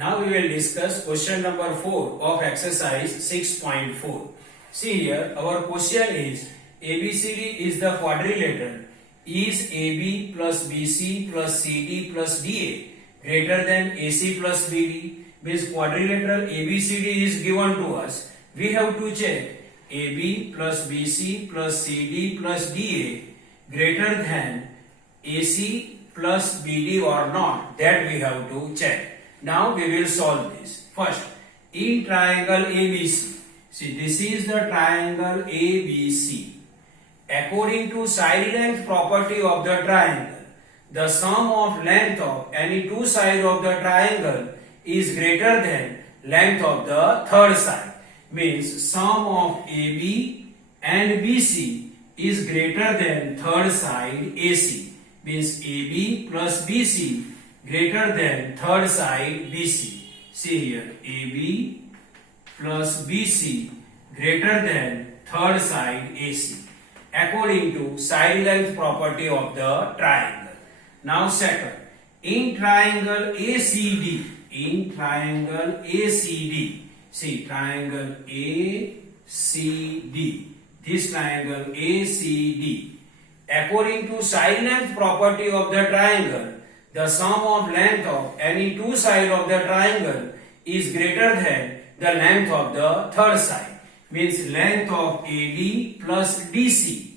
Now we will discuss question number 4 of exercise 6.4. See here, our question is ABCD is the quadrilateral. Is AB plus BC plus CD plus DA greater than AC plus BD? Means quadrilateral ABCD is given to us. We have to check AB plus BC plus CD plus DA greater than AC plus BD or not. That we have to check. Now we will solve this. First, in triangle ABC, see this is the triangle ABC. According to side length property of the triangle, the sum of length of any two sides of the triangle is greater than length of the third side. Means sum of AB and BC is greater than third side AC. Means AB plus BC greater than third side BC. See here, AB plus BC greater than third side AC according to side length property of the triangle. Now second, in triangle ACD, see triangle ACD, this triangle ACD, according to side length property of the triangle, the sum of length of any two sides of the triangle is greater than the length of the third side. Means length of AD plus DC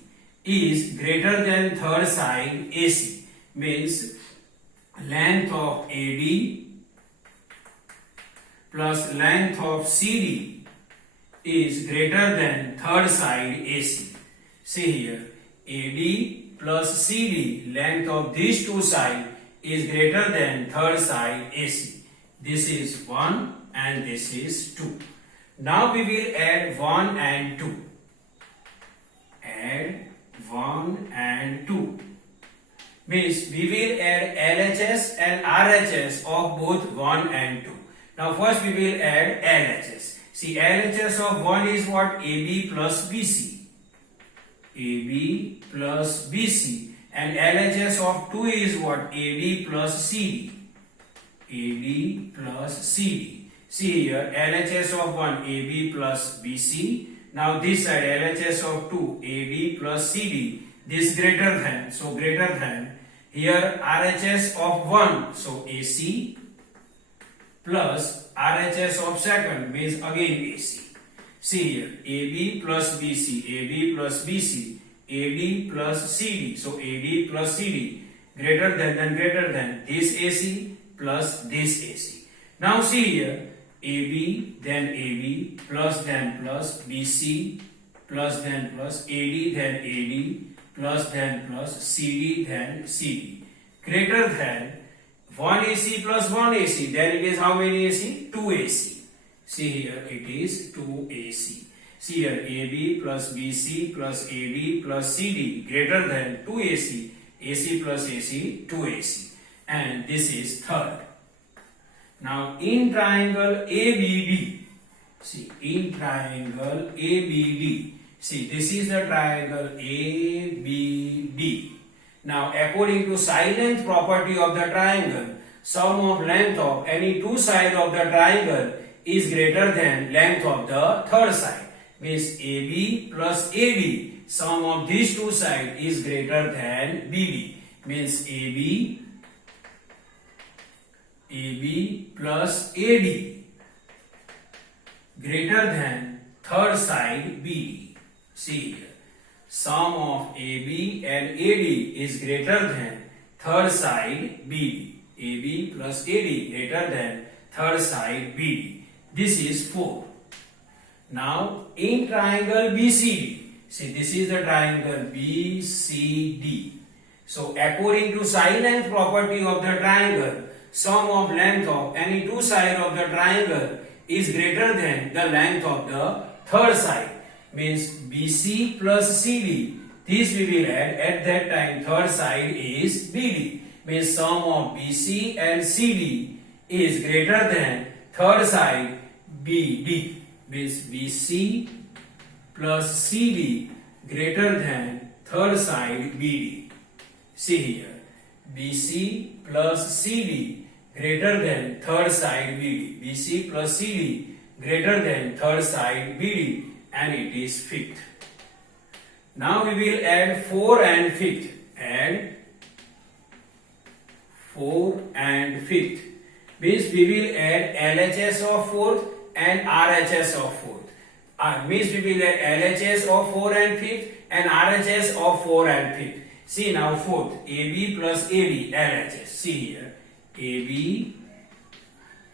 is greater than third side AC. Means length of AD plus length of CD is greater than third side AC. See here, AD plus CD, length of these two sides is greater than third side AC. This is 1 and this is 2. Now we will add 1 and 2. Add 1 and 2. Means we will add LHS and RHS of both 1 and 2. Now first we will add LHS. See, LHS of 1 is what? AB plus BC. AB plus BC. And LHS of 2 is what? AD plus CD. AD plus CD. See here, LHS of 1 AB plus BC. Now this side LHS of 2 AD plus CD. This greater than, so greater than. Here RHS of 1, so AC plus RHS of second means again AC. See here, AB plus BC, AB plus BC, AD plus CD. So AD plus CD greater than this AC plus this AC. Now see here, AB then AB plus BC plus AD then AD plus CD then CD greater than 1 AC plus 1 AC. Then it is how many AC? 2 AC. See here, it is 2 AC. See here, AB plus BC plus AD plus CD greater than 2 AC. AC plus AC, 2 AC. And this is third. Now in triangle ABD, see in triangle ABD, see this is the triangle ABD. Now according to side length property of the triangle, sum of length of any two sides of the triangle is greater than length of the third side. Means AB plus AD, sum of these two sides is greater than BD. Means AB plus AD greater than third side BD. See here, sum of AB and AD is greater than third side BD. AB plus AD greater than third side BD. This is 4. Now in triangle BCD, see this is the triangle BCD. So according to side length property of the triangle, sum of length of any two sides of the triangle is greater than the length of the third side. Means BC plus CD. This we will add. At that time third side is BD. Means sum of BC and CD is greater than third side BD. Means BC plus CD greater than third side BD. See here, BC plus CD greater than third side BD. BC plus CD greater than third side BD, and it is fifth. Now we will add 4 and fifth. Add 4 and fifth. Means we will add LHS of fourth and RHS of fourth. Means we will add LHS of 4 and fifth and RHS of 4 and fifth. See now fourth, AB plus AD, LHS. See here, AB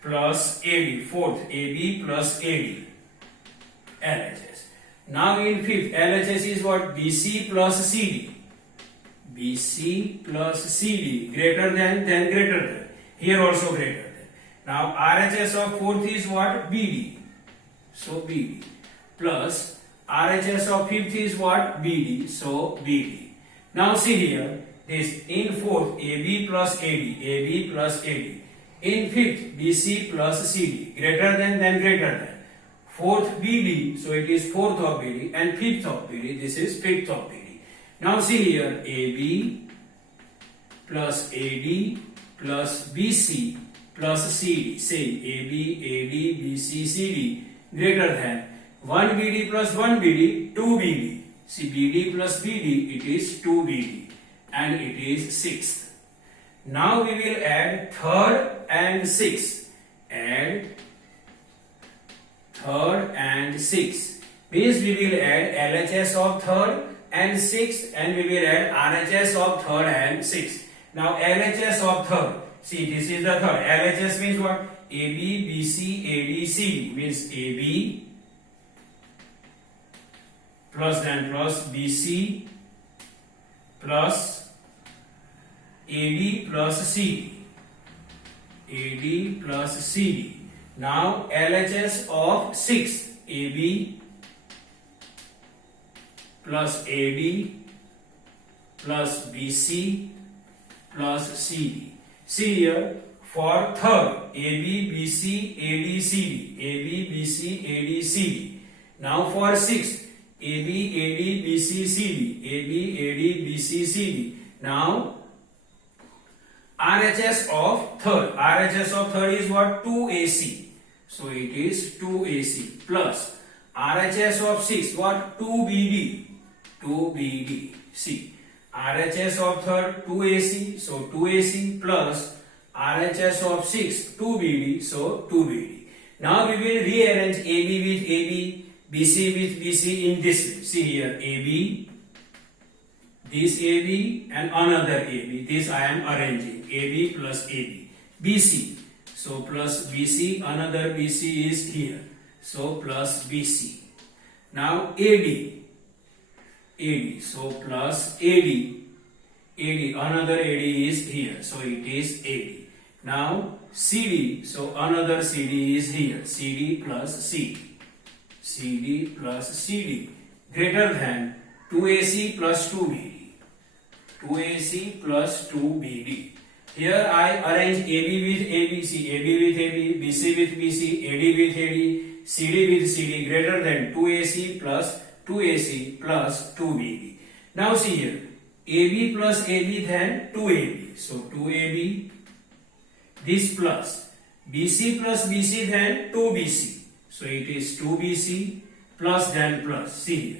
plus AD, fourth, AB plus AD, LHS. Now in fifth, LHS is what? BC plus CD. BC plus CD, greater than greater than. Here also greater than. Now RHS of fourth is what? BD. So BD. Plus RHS of fifth is what? BD. So BD. Now see here, this in fourth, AB plus AD, AB plus AD. In fifth, BC plus CD, greater than greater than. Fourth BD, so it is fourth of BD, and fifth of BD, this is fifth of BD. Now see here, AB plus AD plus BC plus CD, same, AB, AD, BC, CD, greater than 1 BD plus 1 BD, 2 BD. See, BD plus BD, it is 2 BD, and it is sixth. Now we will add third and sixth. Add third and sixth. Means we will add LHS of third and sixth, and we will add RHS of third and sixth. Now LHS of third. See, this is the third. LHS means what? AB, BC, AD, CD. Means AB plus then plus BC plus AD plus CD. AD plus CD. Now LHS of sixth, AB plus AD plus BC plus CD. See here, for third, AB, BC, AD, CD. AB, BC, AD, CD. Now for sixth, AB, AD, BC, CD. AB, AD, BC, CD. Now RHS of third. RHS of third is what? 2AC. So it is 2AC plus RHS of sixth, what? 2BD. 2BD. See, RHS of third 2AC, so 2AC plus RHS of sixth 2BD, so 2BD. Now we will rearrange AB with AB, BC with BC in this way. See here, AB, this AB and another AB. This I am arranging. AB plus AB. BC. So plus BC, another BC is here. So plus BC. Now AD. AD. So plus AD. AD. Another AD is here. So it is AD. Now CD. So another CD is here. CD plus CD. CD plus CD. Greater than 2AC plus 2BD. 2AC plus 2BD. Here I arrange AB with AB, see AB with AB, BC with BC, AD with AD, CD with CD greater than 2AC plus 2AC plus 2BD. Now see here, AB plus AB then 2AB. So 2AB, this plus BC plus BC then 2BC. So it is 2BC plus then plus. See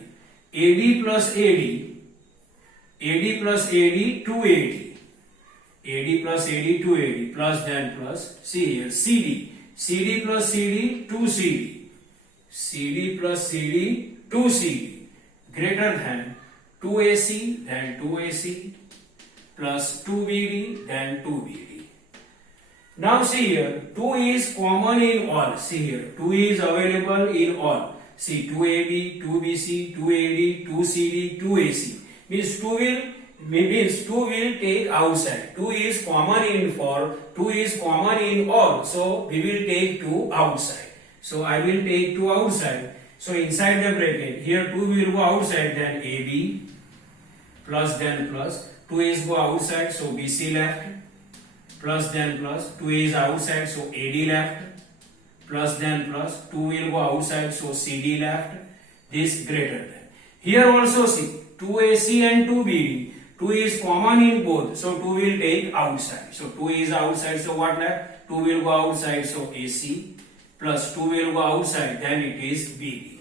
here, AD plus AD, AD plus AD 2AD. AD plus AD 2AD plus then plus. See here, CD. CD plus CD 2CD. CD plus CD 2CD greater than 2AC then 2AC plus 2BD then 2BD. Now see here, 2 is common in all. See here, 2 is available in all. See 2AB, 2BC, 2AD, 2CD, 2AC. Means 2 will take outside. 2 is common in for, 2 is common in all. So we will take 2 outside. So I will take 2 outside. So inside the bracket, here 2 will go outside, then AB plus then plus. 2 is go outside, so BC left. Plus then plus. 2 is outside, so AD left. Plus then plus. 2 will go outside, so CD left. This greater than. Here also see 2AC and 2BD. 2 is common in both, so 2 will take outside. So 2 is outside, so what left? 2 will go outside, so AC, plus 2 will go outside, then it is BD.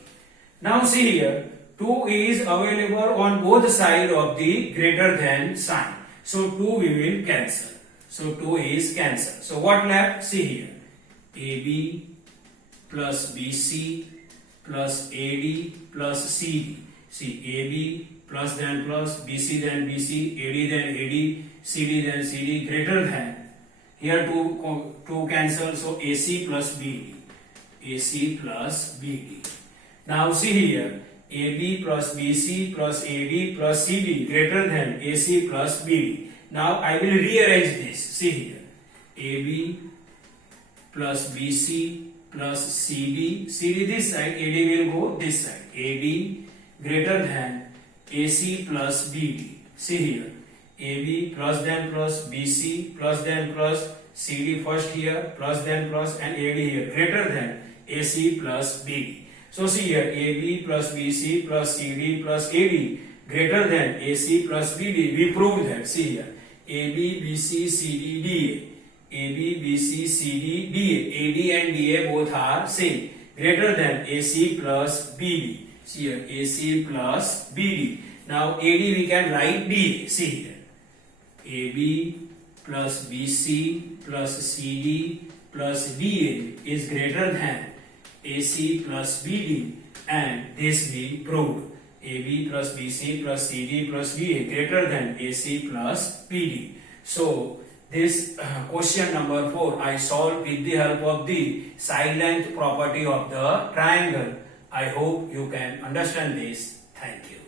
Now see here, 2 is available on both sides of the greater than sign. So 2 we will cancel. So 2 is cancelled. So what left? See here, AB plus BC plus AD plus CD. See, AB plus then plus, BC then BC, AD then AD, CD then CD, greater than. Here 2 cancel, so AC plus BD. AC plus BD. Now see here, AB plus BC plus AD plus CD greater than AC plus BD. Now I will rearrange this. See here, AB plus BC plus CD. CD this side, AD will go this side. AD greater than AC plus BD. See here, AB plus then plus, BC plus then plus, CD first here, plus then plus, and AD here, greater than AC plus BD. So see here, AB plus BC plus CD plus AD greater than AC plus BD. We proved that. See here, AB, BC, CD, DA. AB, BC, CD, DA. AD and DA both are same. Greater than AC plus BD. See here, AC plus BD. Now AD we can write DA. See here, AB plus BC plus CD plus DA is greater than AC plus BD, and this we proved. AB plus BC plus CD plus DA greater than AC plus BD. So this question number 4 I solved with the help of the side length property of the triangle. I hope you can understand this. Thank you.